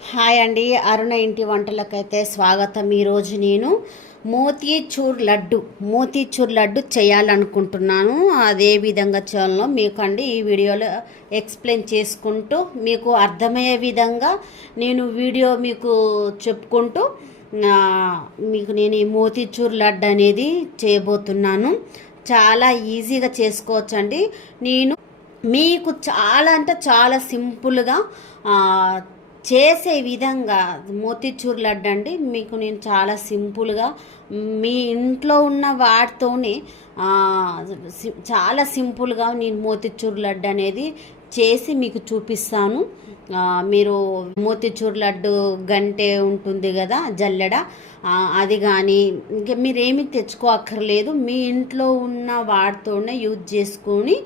Hi అండి, అరుణ ఇంటి వంటలకైతే స్వాగతం. ఈరోజు నేను మోతీచూర్ లడ్డు చేయాలనుకుంటున్నాను. అదే విధంగా చేయాలో మీకు అండి ఈ వీడియోలో ఎక్స్ప్లెయిన్ చేసుకుంటూ మీకు అర్థమయ్యే విధంగా నేను వీడియో మీకు చెప్పుకుంటూ మీకు నేను ఈ మోతీచూర్ లడ్డు అనేది చేయబోతున్నాను. చాలా ఈజీగా చేసుకోవచ్చండి. నేను మీకు చాలా అంటే చాలా సింపుల్గా చేసే విధంగా మోతీచూర్ లడ్డు అండి. మీకు నేను చాలా సింపుల్గా మీ ఇంట్లో ఉన్న వాటితోనే చాలా సింపుల్గా నేను మోతీచూర్ లడ్డు అనేది చేసి మీకు చూపిస్తాను. మీరు మోతీచూర్ లడ్డు గంటే ఉంటుంది కదా, జల్లెడ, అది కానీ ఇంకా మీరేమి తెచ్చుకోక్కర్లేదు. మీ ఇంట్లో ఉన్న వాటితోనే యూజ్ చేసుకొని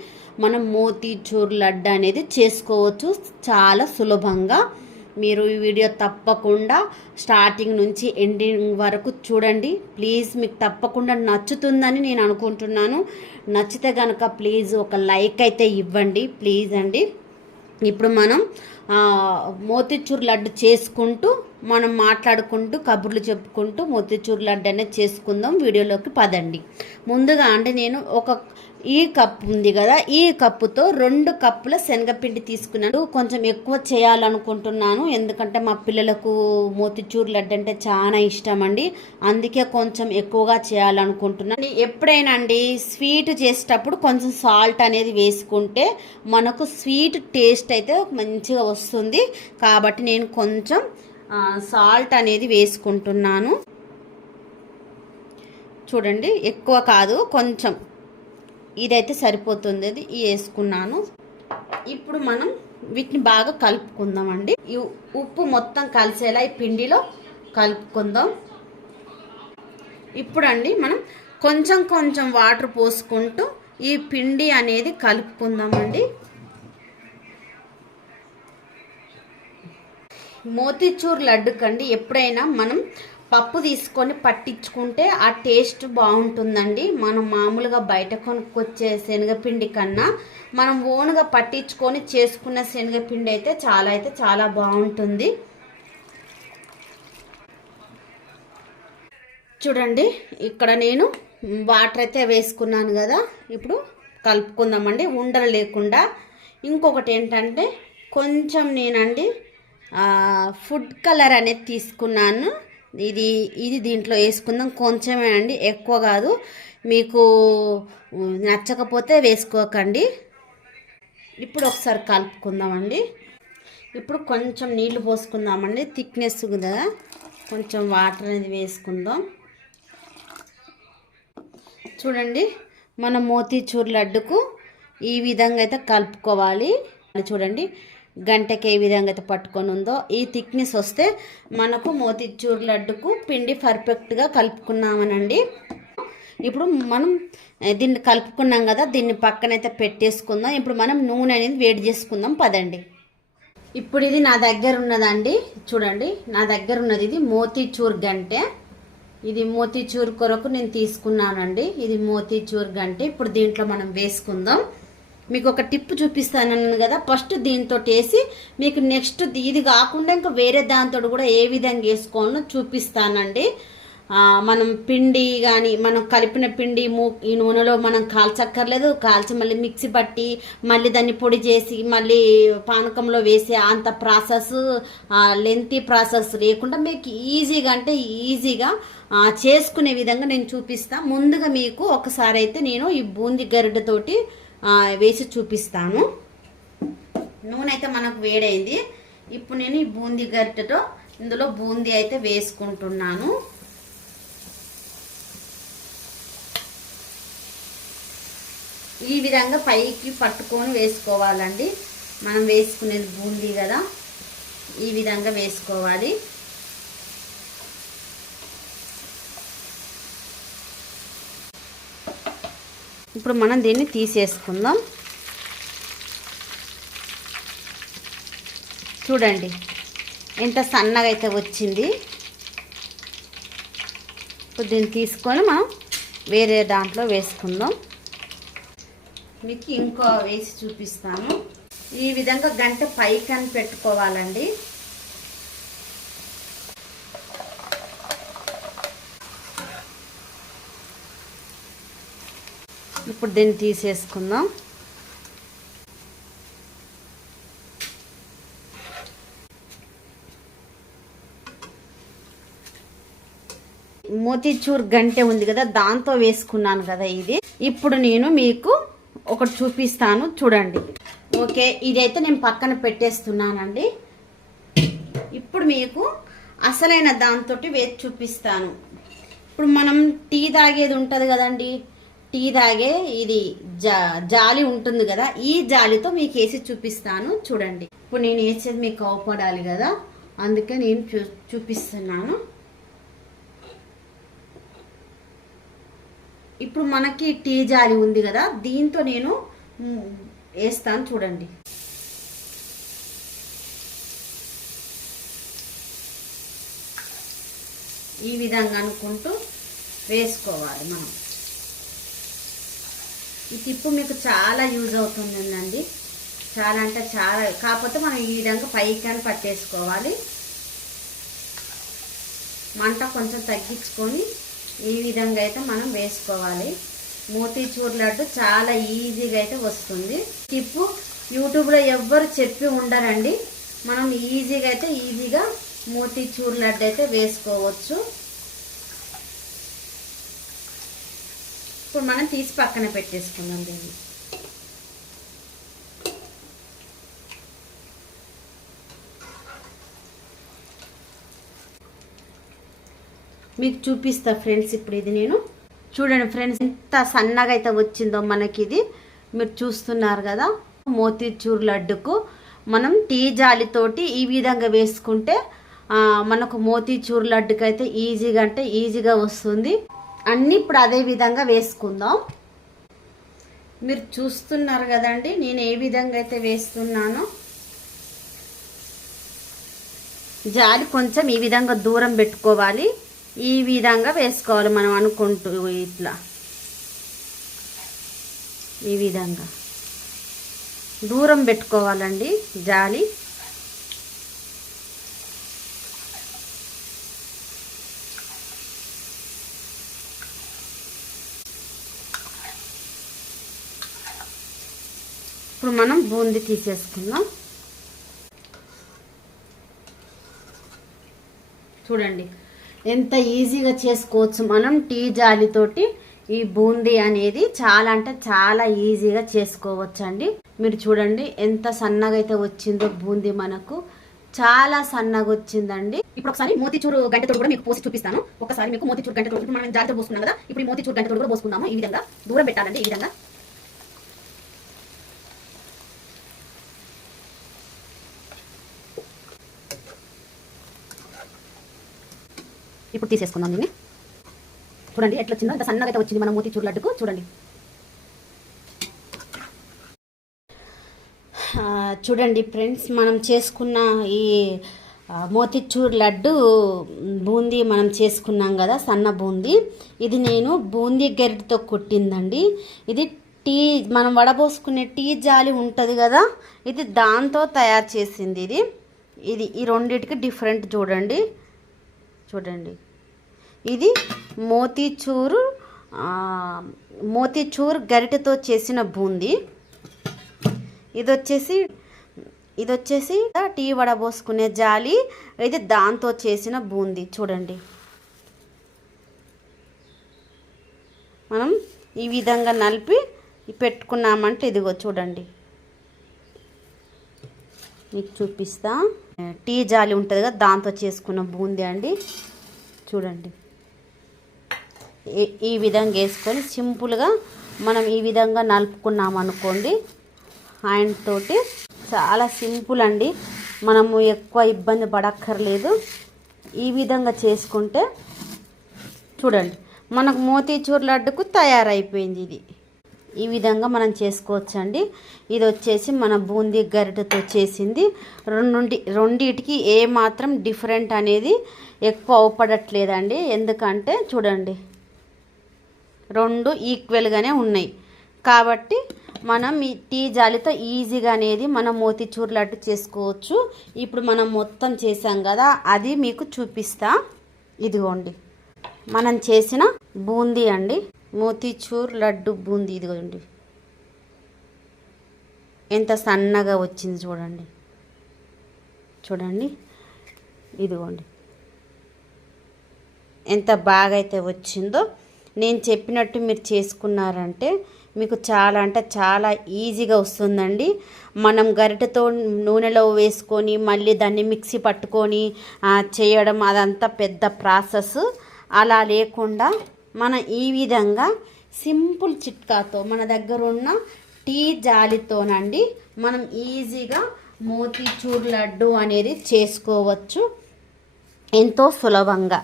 మనం మోతీచూర్ లడ్డు అనేది చేసుకోవచ్చు చాలా సులభంగా. మీరు ఈ వీడియో తప్పకుండా స్టార్టింగ్ నుంచి ఎండింగ్ వరకు చూడండి. ప్లీజ్ మీకు తప్పకుండా నచ్చుతుందని నేను అనుకుంటున్నాను. నచ్చితే కనుక ప్లీజ్ ఒక లైక్ అయితే ఇవ్వండి ప్లీజ్ అండి. ఇప్పుడు మనం మోతీచూర్ లడ్డు చేసుకుంటూ మనం మాట్లాడుకుంటూ కబుర్లు చెప్పుకుంటూ మోతీచూర్ లడ్డు అనేది చేసుకుందాం. వీడియోలోకి పదండి. ముందుగా అంటే నేను ఈ కప్పు ఉంది కదా, ఈ కప్పుతో 2 కప్పుల శనగపిండి తీసుకున్నాను. కొంచెం ఎక్కువ చేయాలనుకుంటున్నాను, ఎందుకంటే మా పిల్లలకు మోతీచూర్ లడ్డు అంటే చాలా ఇష్టం అండి. అందుకే కొంచెం ఎక్కువగా చేయాలనుకుంటున్నాను. ఎప్పుడైనా అండి స్వీట్ చేసేటప్పుడు కొంచెం సాల్ట్ అనేది వేసుకుంటే మనకు స్వీట్ టేస్ట్ అయితే మంచిగా వస్తుంది. కాబట్టి నేను కొంచెం సాల్ట్ అనేది వేసుకుంటున్నాను. చూడండి, ఎక్కువ కాదు, కొంచెం ఇదైతే సరిపోతుంది. అది వేసుకున్నాను. ఇప్పుడు మనం వీటిని బాగా కలుపుకుందామండి. ఈ ఉప్పు మొత్తం కలిసేలా ఈ పిండిలో కలుపుకుందాం. ఇప్పుడు అండి మనం కొంచెం కొంచెం వాటర్ పోసుకుంటూ ఈ పిండి అనేది కలుపుకుందామండి. మోతీచూర్ లడ్డుకండి ఎప్పుడైనా మనం పప్పు తీసుకొని పట్టించుకుంటే ఆ టేస్ట్ బాగుంటుందండి. మనం మామూలుగా బయట కొనుక్కొచ్చే శనగపిండి కన్నా మనం ఓన్గా పట్టించుకొని చేసుకున్న శనగపిండి అయితే చాలా బాగుంటుంది. చూడండి, ఇక్కడ నేను వాటర్ అయితే వేసుకున్నాను కదా. ఇప్పుడు కలుపుకుందామండి ఉండలు లేకుండా. ఇంకొకటి ఏంటంటే కొంచెం నేనండి ఫుడ్ కలర్ అనేది తీసుకున్నాను. ఇది దీంట్లో వేసుకుందాం. కొంచెమే అండి, ఎక్కువ కాదు. మీకు నచ్చకపోతే వేసుకోకండి. ఇప్పుడు ఒకసారి కలుపుకుందామండి. ఇప్పుడు కొంచెం నీళ్లు పోసుకుందామండి. థిక్నెస్ కదా, కొంచెం వాటర్ అనేది వేసుకుందాం. చూడండి, మన మోతీచూర్ లడ్డుకు ఈ విధంగా అయితే కలుపుకోవాలి. చూడండి, గంటకి ఏ విధంగా అయితే పట్టుకొని ఉందో ఈ థిక్నెస్ వస్తే మనకు మోతీచూర్ లడ్డుకు పిండి పర్ఫెక్ట్గా కలుపుకున్నామనండి. ఇప్పుడు మనం దీన్ని కలుపుకున్నాం కదా, దీన్ని పక్కనైతే పెట్టేసుకుందాం. ఇప్పుడు మనం నూనె అనేది వేడి చేసుకుందాం పదండి. ఇప్పుడు ఇది నా దగ్గర ఉన్నదండి. చూడండి, నా దగ్గర ఉన్నది ఇది మోతీచూర్ గంటె. ఇది మోతీచూర్ కొరకు నేను తీసుకున్నానండి. ఇది మోతీచూర్ గంటె. ఇప్పుడు దీంట్లో మనం వేసుకుందాం. మీకు ఒక టిప్ చూపిస్తానన్నాను కదా, ఫస్ట్ దీంతో వేసి మీకు నెక్స్ట్ ఇది కాకుండా ఇంకా వేరే దాంతో కూడా ఏ విధంగా వేసుకోవాలో చూపిస్తానండి. మనం పిండి కానీ మనం కలిపిన పిండి ఈ నూనెలో మనం కాల్చక్కర్లేదు. కాల్చి మళ్ళీ మిక్సీ పట్టి మళ్ళీ దాన్ని పొడి చేసి మళ్ళీ పానకంలో వేసే అంత ప్రాసెస్, లెంతీ ప్రాసెస్ లేకుండా మీకు ఈజీగా అంటే ఈజీగా చేసుకునే విధంగా నేను చూపిస్తాను. ముందుగా మీకు ఒకసారి అయితే నేను ఈ బూందీ గరిటెతోటి వేసి చూపిస్తాను. నూనె అయితే మనకు వేడైంది. ఇప్పుడు నేను ఈ బూందీ గరిటెతో ఇందులో బూందీ అయితే వేసుకుంటున్నాను. ఈ విధంగా పైకి పట్టుకొని వేసుకోవాలండి. మనం వేసుకునేది బూందీ కదా, ఈ విధంగా వేసుకోవాలి. ఇప్పుడు మనం దీన్ని తీసేసుకుందాం. చూడండి ఎంత సన్నగా అయితే వచ్చింది. ఇప్పుడు దీన్ని తీసుకొని మనం వేరే దాంట్లో వేసుకుందాం. మీకు ఇంకో వేసి చూపిస్తాను. ఈ విధంగా గంట పైకని పెట్టుకోవాలండి. ఇప్పుడు దీన్ని తీసేసుకుందాం. మోతీచూర్ గంటె ఉంది కదా, దాంతో వేసుకున్నాను కదా ఇది. ఇప్పుడు నేను మీకు ఒకటి చూపిస్తాను చూడండి. ఓకే, ఇదైతే నేను పక్కన పెట్టేస్తున్నానండి. ఇప్పుడు మీకు అసలైన దాంతో వేసి చూపిస్తాను. ఇప్పుడు మనం టీ తాగేది ఉంటుంది కదండి, టీ తాగే ఇది జాలి ఉంటుంది కదా, ఈ జాలితో మీకు వేసి చూపిస్తాను చూడండి. ఇప్పుడు నేను వేసేది మీకు అవపడాలి కదా, అందుకే నేను చూపిస్తున్నాను. ఇప్పుడు మనకి టీ జాలి ఉంది కదా, దీంతో నేను వేస్తాను చూడండి. ఈ విధంగా అనుకుంటూ వేసుకోవాలి మనం. ఈ టిప్పు మీకు చాలా యూజ్ అవుతుందండి, చాలా అంటే చాలా. కాకపోతే మనం ఈ విధంగా పైకి పట్టేసుకోవాలి. మంట కొంచెం తగ్గించుకొని ఈ విధంగా అయితే మనం వేసుకోవాలి. మోతీచూర్ లడ్డు చాలా ఈజీగా అయితే వస్తుంది. టిప్పు యూట్యూబ్లో ఎవ్వరు చెప్పి ఉండరండి. మనం ఈజీగా మోతీచూర్ లడ్డు అయితే వేసుకోవచ్చు. ఇప్పుడు మనం తీసి పక్కన పెట్టేసుకుందాం దీన్ని. మీకు చూపిస్తా ఫ్రెండ్స్. ఇప్పుడు ఇది నేను చూడండి ఫ్రెండ్స్, ఎంత సన్నగా అయితే వచ్చిందో మనకి ఇది. మీరు చూస్తున్నారు కదా, మోతీచూర్ లడ్డుకు మనం టీ జాలితోటి ఈ విధంగా వేసుకుంటే మనకు మోతీచూర్ లడ్డుకి అయితే ఈజీగా వస్తుంది. అన్నీ ఇప్పుడు అదే విధంగా వేసుకుందాం. మీరు చూస్తున్నారు కదండి నేను ఏ విధంగా అయితే వేస్తున్నానో. జాలి కొంచెం ఈ విధంగా దూరం పెట్టుకోవాలి, ఈ విధంగా వేసుకోవాలి మనం అనుకుంటూ. ఇట్లా ఈ విధంగా దూరం పెట్టుకోవాలండి జాలి. ఇప్పుడు మనం బూందీ తీసేసుకుందాం. చూడండి ఎంత ఈజీగా చేసుకోవచ్చు మనం టీ జాలితోటి. ఈ బూందీ అనేది చాలా అంటే చాలా ఈజీగా చేసుకోవచ్చు అండి. మీరు చూడండి ఎంత సన్నగా అయితే వచ్చిందో బూందీ, మనకు చాలా సన్నగా వచ్చిందండి. ఇప్పుడు ఒకసారి మోతీచూర్ గంటతో కూడా మీకు పోసి చూపిస్తాను. ఒకసారి మీకు మోతీచూర్ గంటతో మనం జాలితో పోసుకున్నాం కదా, ఇప్పుడు ఈ మోతీచూర్ గంటతో కూడా పోసుకుందాము. ఈ విధంగా దూరం పెట్టాలండి. ఈ విధంగా ఇప్పుడు తీసేసుకుందాం దీన్ని. చూడండి ఎట్లా వచ్చిందో, ఎంత సన్నగా అయితే వచ్చింది మన మోతీచూర్ లడ్డుకు. చూడండి చూడండి ఫ్రెండ్స్, మనం చేసుకున్న ఈ మోతీచూర్ లడ్డు బూందీ మనం చేసుకున్నాం కదా, సన్న బూందీ. ఇది నేను బూందీ గరిటతో కొట్టిందండి. ఇది టీ మనం వడబోసుకునే టీ జాలి ఉంటుంది కదా, ఇది దాంతో తయారు చేసింది. ఇది ఈ రెండింటికి డిఫరెంట్ చూడండి. ఇది మోతీచూర్ గరిటెతో చేసిన బూందీ. ఇది వచ్చేసి టీ వడబోసుకునే జాలి, ఇది దాంతో చేసిన బూందీ. చూడండి మనం ఈ విధంగా నలిపి పెట్టుకున్నామంటే ఇదిగో చూడండి, మీకు చూపిస్తా. టీ జాలి ఉంటుంది కదా, దాంతో చేసుకున్న బూందీ అండి. చూడండి ఈ విధంగా వేసుకొని సింపుల్గా మనం ఈ విధంగా నలుపుకున్నాం అనుకోండి హ్యాండ్ తోటి. చాలా సింపుల్ అండి, మనము ఎక్కువ ఇబ్బంది పడక్కర్లేదు. ఈ విధంగా చేసుకుంటే చూడండి మనకు మోతీచూర్ లడ్డుకు తయారైపోయింది. ఇది ఈ విధంగా మనం చేసుకోవచ్చండి. ఇది వచ్చేసి మన బూందీ గరిటెతో చేసింది. రెండిటికి ఏ మాత్రం డిఫరెంట్ అనేది ఎక్కువ అవపడట్లేదండి. ఎందుకంటే చూడండి రెండు ఈక్వల్గానే ఉన్నాయి కాబట్టి మనం ఈ టీ జాలితో ఈజీగా అనేది మనం మోతీచూర్ లడ్డు చేసుకోవచ్చు. ఇప్పుడు మనం మొత్తం చేసాం కదా, అది మీకు చూపిస్తా. ఇదిగోండి మనం చేసిన బూందీ అండి. మోతీచూర్ లడ్డు బూందీ ఇదిగోండి ఎంత సన్నగా వచ్చింది చూడండి. చూడండి ఇదిగోండి ఎంత బాగా అయితే వచ్చిందో. నేను చెప్పినట్టు మీరు చేసుకున్నారంటే మీకు చాలా అంటే చాలా ఈజీగా వస్తుందండి. మనం గరిటెతో నూనెలో వేసుకొని మళ్ళీ దాన్ని మిక్సీ పట్టుకొని చేయడం అదంతా పెద్ద ప్రాసెస్. అలా లేకుండా మనం ఈ విధంగా సింపుల్ చిట్కాతో మన దగ్గర ఉన్న టీ జాలితోనండి మనం ఈజీగా మోతీచూర్ లడ్డు అనేది చేసుకోవచ్చు ఎంతో సులభంగా.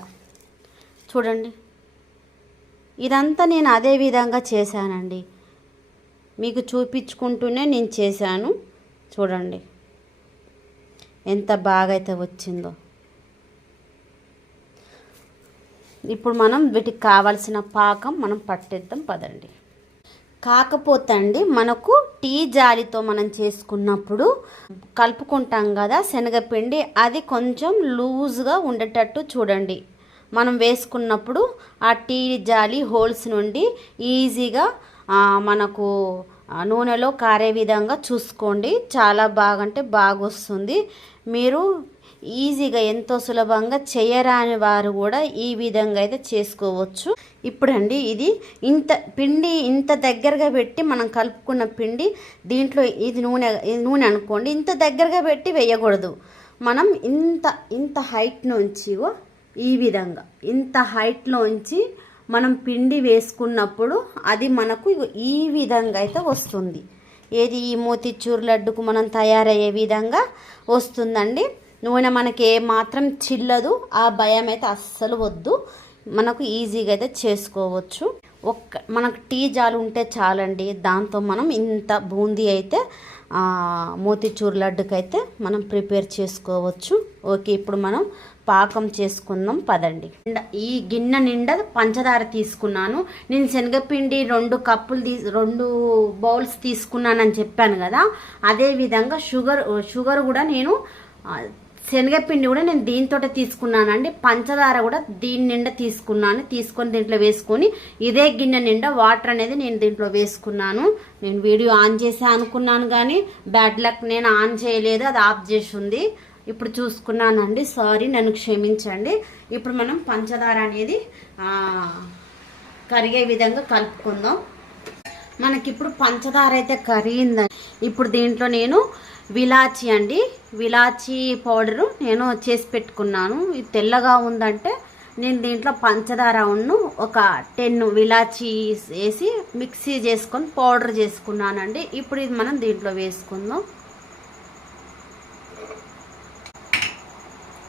చూడండి ఇదంతా నేను అదే విధంగా చేశానండి, మీకు చూపించుకుంటూనే నేను చేశాను. చూడండి ఎంత బాగా అయితే వచ్చిందో. ఇప్పుడు మనం వీటికి కావాల్సిన పాకం మనం పట్టేద్దాం పదండి. కాకపోతే అండి మనకు టీ జాలితో మనం చేసుకున్నప్పుడు కలుపుకుంటాం కదా శనగపిండి, అది కొంచెం లూజ్గా ఉండేటట్టు చూడండి. మనం వేసుకున్నప్పుడు ఆ టీ జాలి హోల్స్ నుండి ఈజీగా మనకు నూనెలో కారే విధంగా చూసుకోండి. చాలా బాగా అంటే బాగా వస్తుంది. మీరు ఈజీగా ఎంతో సులభంగా చేయరాని వారు కూడా ఈ విధంగా అయితే చేసుకోవచ్చు. ఇప్పుడండి ఇది పిండి ఇంత దగ్గరగా పెట్టి మనం కలుపుకున్న పిండి దీంట్లో ఇది నూనె అనుకోండి, ఇంత దగ్గరగా పెట్టి వేయకూడదు. మనం ఇంత హైట్ నుంచి ఈ విధంగా ఇంత హైట్లోంచి మనం పిండి వేసుకున్నప్పుడు అది మనకు ఈ విధంగా అయితే వస్తుంది. ఏది ఈ మోతీచూర్ లడ్డుకు మనం తయారయ్యే విధంగా వస్తుందండి. నూనె మనకి ఏ మాత్రం చిల్లదు, ఆ భయం అయితే అస్సలు వద్దు. మనకు ఈజీగా అయితే చేసుకోవచ్చు. మనకు టీ జాలు ఉంటే చాలండి, దాంతో మనం ఇంత బూందీ అయితే మోతీచూర్ లడ్డుకైతే మనం ప్రిపేర్ చేసుకోవచ్చు. ఓకే, ఇప్పుడు మనం పాకం చేసుకుందాం పదండి. ఈ గిన్నె నిండా పంచదార తీసుకున్నాను నేను. శనగపిండి 2 బౌల్స్ తీసుకున్నానని చెప్పాను కదా, అదేవిధంగా షుగర్ కూడా నేను శనగపిండి కూడా నేను దీంతో తీసుకున్నానండి. పంచదార కూడా దీని నిండా తీసుకొని దీంట్లో వేసుకొని ఇదే గిన్నె నిండా వాటర్ అనేది నేను దీంట్లో వేసుకున్నాను. నేను వీడియో ఆన్ చేసి అనుకున్నాను కానీ బ్యాడ్ లక్, నేను ఆన్ చేయలేదు, అది ఆఫ్ చేసి ఉంది. ఇప్పుడు చూసుకున్నానండి, సారీ, నన్ను క్షమించండి. ఇప్పుడు మనం పంచదార అనేది కరిగే విధంగా కలుపుకుందాం. మనకిప్పుడు పంచదార అయితే కరిగిందని ఇప్పుడు దీంట్లో నేను విలాచీ పౌడరు నేను చేసి పెట్టుకున్నాను. ఇది తెల్లగా ఉందంటే నేను దీంట్లో పంచదార ఒక 10 విలాచీ వేసి మిక్సీ చేసుకొని పౌడర్ చేసుకున్నానండి. ఇప్పుడు ఇది మనం దీంట్లో వేసుకుందాం.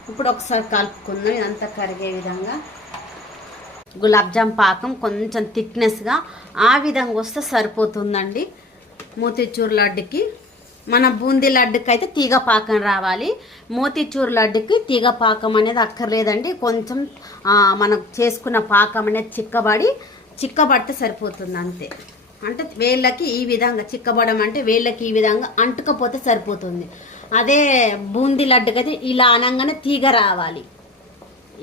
ఇప్పుడు ఒకసారి కలుపుకుందాం ఇదంతా కరిగే విధంగా. గులాబ్ జామ్ పాకం కొంచెం థిక్నెస్గా ఆ విధంగా వస్తే సరిపోతుందండి. మోతీచూర్ లడ్డుకి మన బూందీ లడ్డుకి అయితే తీగ పాకం రావాలి. మోతీచూర్ లడ్డుకి తీగ పాకం అనేది అక్కర్లేదండి. కొంచెం మనం చేసుకున్న పాకం అనేది చిక్కబడితే సరిపోతుంది అంతే. అంటే వేళ్ళకి ఈ విధంగా చిక్కబడడం అంటే వేళ్ళకి ఈ విధంగా అంటుకపోతే సరిపోతుంది. అదే బూందీ లడ్డుకైతే ఇలా అనగానే తీగ రావాలి.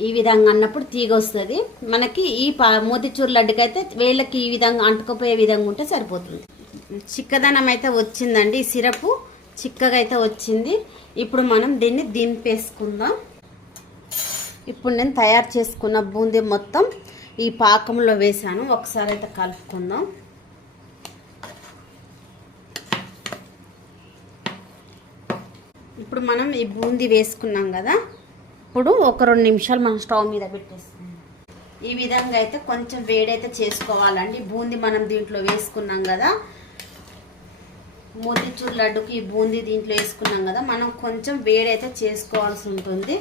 ఈ విధంగా అన్నప్పుడు తీగ వస్తుంది మనకి. ఈ మోతీచూర్ లడ్డుకైతే వేళ్ళకి ఈ విధంగా అంటుకుపోయే విధంగా ఉంటే సరిపోతుంది. చిక్కదనం అయితే వచ్చిందండి, ఈ సిరపు చిక్కగా అయితే వచ్చింది. ఇప్పుడు మనం దీన్ని దింపేసుకుందాం. ఇప్పుడు నేను తయారు చేసుకున్న బూందీ మొత్తం ఈ పాకంలో వేసాను. ఒకసారి అయితే కలుపుకుందాం. ఇప్పుడు మనం ఈ బూందీ వేసుకున్నాం కదా, ఇప్పుడు ఒక 2 నిమిషాలు మనం స్టవ్ మీద పెట్టేసుకుందాం. ఈ విధంగా అయితే కొంచెం వేడైతే చేసుకోవాలండి. బూందీ మనం దీంట్లో వేసుకున్నాం కదా, మోతీచూర్ లడ్డుకి ఈ బూందీ దీంట్లో వేసుకున్నాం కదా, మనం కొంచెం వేడైతే చేసుకోవాల్సి ఉంటుంది.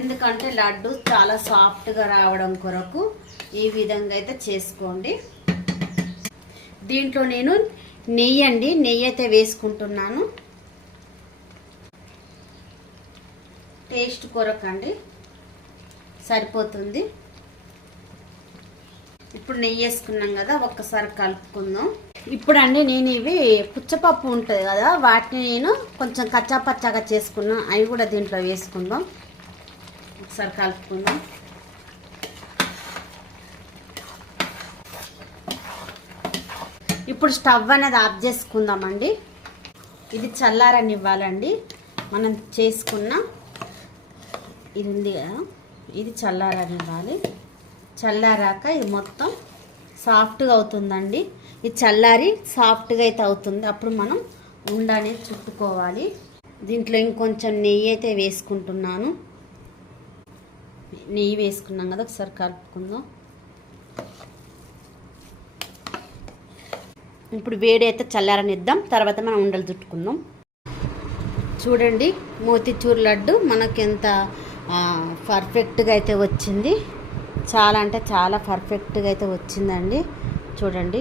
ఎందుకంటే లడ్డు చాలా సాఫ్ట్గా రావడం కొరకు ఈ విధంగా అయితే చేసుకోండి. దీంట్లో నేను నెయ్యి అయితే వేసుకుంటున్నాను. టేస్ట్ కొరకండి, సరిపోతుంది. ఇప్పుడు నెయ్యి వేసుకున్నాం కదా, ఒక్కసారి కలుపుకుందాం. ఇప్పుడు అండి నేను ఇవి పుచ్చపప్పు ఉంటుంది కదా, వాటిని నేను కొంచెం కచ్చాపచ్చాగా చేసుకున్నాను. అవి కూడా దీంట్లో వేసుకుందాం. ఒకసారి కలుపుకుందాం. ఇప్పుడు స్టవ్ అనేది ఆఫ్ చేసుకుందామండి. ఇది చల్లారనివ్వాలండి. మనం చేసుకున్న ఇది ఉంది కదా, ఇది చల్లారనివ్వాలి. చల్లారాక ఇది మొత్తం సాఫ్ట్గా అవుతుందండి. ఇది చల్లారి సాఫ్ట్గా అయితే అవుతుంది. అప్పుడు మనం ఉండ అనేది చుట్టుకోవాలి. దీంట్లో ఇంకొంచెం నెయ్యి అయితే వేసుకుంటున్నాను. నెయ్యి వేసుకున్నాం కదా, ఒకసారి కలుపుకుందాం. ఇప్పుడు వేడి అయితే చల్లారనిద్దాం, తర్వాత మనం ఉండలు చుట్టుకుందాం. చూడండి, మోతీచూర్ లడ్డు మనకి ఎంత పర్ఫెక్ట్గా అయితే వచ్చింది. చాలా అంటే చాలా పర్ఫెక్ట్గా అయితే వచ్చిందండి. చూడండి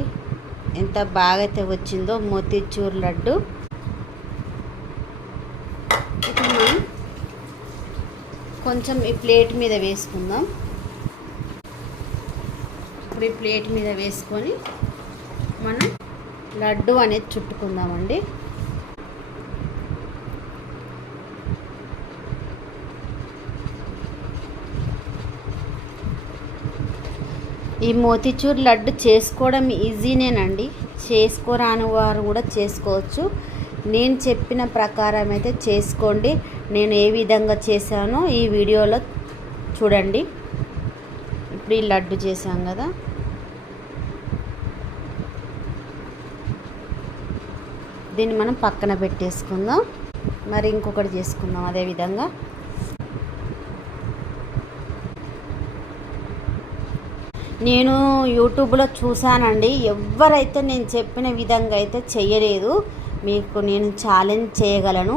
ఎంత బాగా అయితే వచ్చిందో మోతీచూర్ లడ్డు. ఇప్పుడు మనం కొంచెం ఈ ప్లేట్ మీద వేసుకుందాం. ఇప్పుడు ఈ ప్లేట్ మీద వేసుకొని మనం లడ్డు అనేది చుట్టుకుందామండి. ఈ మోతీచూర్ లడ్డు చేసుకోవడం ఈజీనేనండి. చేసుకోరాని వారు కూడా చేసుకోవచ్చు. నేను చెప్పిన ప్రకారం అయితే చేసుకోండి. నేను ఏ విధంగా చేశానో ఈ వీడియోలో చూడండి. ఇప్పుడు ఈ లడ్డు చేశాం కదా, దీన్ని మనం పక్కన పెట్టేసుకుందాం. మరి ఇంకొకటి చేసుకుందాం అదేవిధంగా. నేను యూట్యూబ్లో చూశానండి. ఎవరైతే నేను చెప్పిన విధంగా అయితే చెయ్యలేదు. మీకు నేను ఛాలెంజ్ చేయగలను.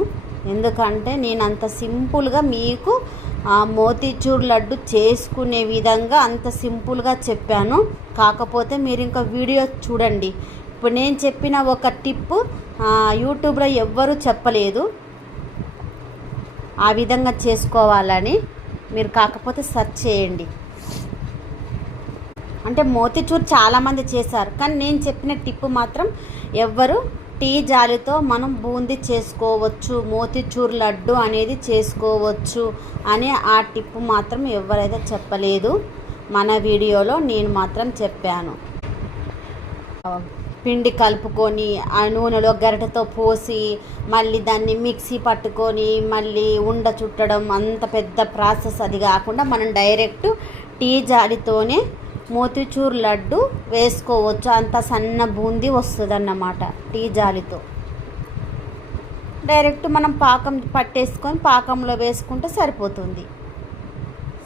ఎందుకంటే నేను అంత సింపుల్గా మీకు మోతీచూర్ లడ్డు చేసుకునే విధంగా అంత సింపుల్గా చెప్పాను. కాకపోతే మీరు ఇంకా వీడియో చూడండి. ఇప్పుడు నేను చెప్పిన ఒక టిప్ యూట్యూబ్లో ఎవ్వరూ చెప్పలేదు. ఆ విధంగా చేసుకోవాలని మీరు కాకపోతే సెర్చ్ చేయండి. అంటే మోతీచూర్ చాలామంది చేశారు, కానీ నేను చెప్పిన టిప్ మాత్రం ఎవ్వరు టీ జాలితో మనం బూందీ చేసుకోవచ్చు, మోతీచూర్ లడ్డు అనేది చేసుకోవచ్చు అని ఆ టిప్ మాత్రం ఎవరైతే చెప్పలేదు. మన వీడియోలో నేను మాత్రం చెప్పాను. పిండి కలుపుకొని ఆ నూనెలో గరిటెతో పోసి మళ్ళీ దాన్ని మిక్సీ పట్టుకొని మళ్ళీ ఉండ చుట్టడం అంత పెద్ద ప్రాసెస్ అది కాకుండా మనం డైరెక్ట్ టీ జాలితోనే మోతీచూర్ లడ్డు వేసుకోవచ్చు. అంత సన్న బూందీ వస్తుంది అన్నమాట. టీ జాలితో డైరెక్ట్ మనం పాకం పట్టేసుకొని పాకంలో వేసుకుంటే సరిపోతుంది.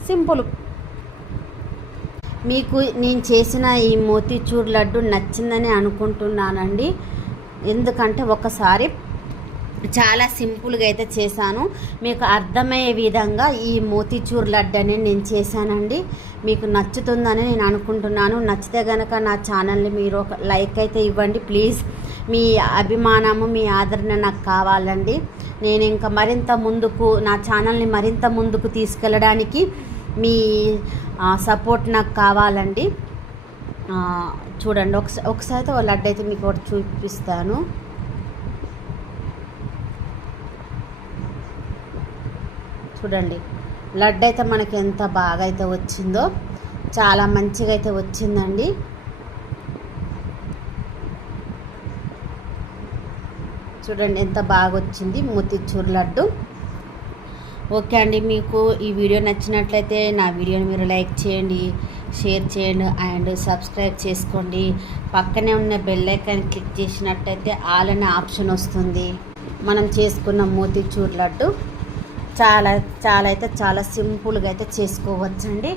సింపుల్. మీకు నేను చేసిన ఈ మోతీచూర్ లడ్డు నచ్చిందని అనుకుంటున్నానండి. ఎందుకంటే ఒకసారి చాలా సింపుల్గా అయితే చేశాను. మీకు అర్థమయ్యే విధంగా ఈ మోతీచూర్ లడ్డు అనేది నేను చేశానండి. మీకు నచ్చుతుందని నేను అనుకుంటున్నాను. నచ్చితే కనుక నా ఛానల్ని మీరు ఒక లైక్ అయితే ఇవ్వండి ప్లీజ్. మీ అభిమానము మీ ఆదరణ నాకు కావాలండి. నేను ఇంకా మరింత ముందుకు నా ఛానల్ని మరింత ముందుకు తీసుకెళ్ళడానికి మీ సపోర్ట్ నాకు కావాలండి. చూడండి ఒకసారి అయితే లడ్డు అయితే మీకు ఒకటి చూపిస్తాను. చూడండి లడ్డు అయితే మనకి ఎంత బాగా అయితే వచ్చిందో, చాలా మంచిగా అయితే వచ్చిందండి. చూడండి ఎంత బాగా వచ్చింది మోతీచూర్ లడ్డు. ఓకే అండి, మీకు ఈ వీడియో నచ్చినట్లయితే నా వీడియోని మీరు లైక్ చేయండి, షేర్ చేయండి అండ్ సబ్స్క్రైబ్ చేసుకోండి. పక్కనే ఉన్న బెల్ ఐకాన్ క్లిక్ చేసినట్లయితే ఆల్ అనే ఆప్షన్ వస్తుంది. మనం చేసుకున్న మోతీచూర్ లడ్డు చాలా చాలా అయితే చాలా సింపుల్గా అయితే చేసుకోవచ్చండి.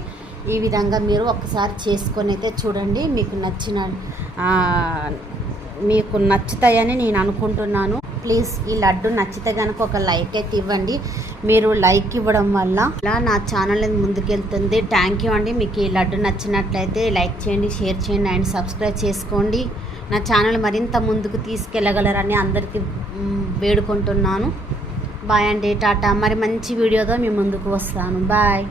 ఈ విధంగా మీరు ఒకసారి చేసుకొని అయితే చూడండి. మీకు నచ్చుతాయని నేను అనుకుంటున్నాను. ప్లీజ్ ఈ లడ్డు నచ్చితే కనుక ఒక లైక్ అయితే ఇవ్వండి. మీరు లైక్ ఇవ్వడం వల్ల నా ఛానల్ ముందుకెళ్తుంది. థ్యాంక్ యూ అండి. మీకు ఈ లడ్డు నచ్చినట్లయితే లైక్ చేయండి, షేర్ చేయండి అండ్ సబ్స్క్రైబ్ చేసుకోండి. నా ఛానల్ మరింత ముందుకు తీసుకెళ్ళగలరని అందరికీ వేడుకుంటున్నాను. బాయ్ అండి, టాటా. మరి మంచి వీడియోతో మీ ముందుకు వస్తాను. బాయ్.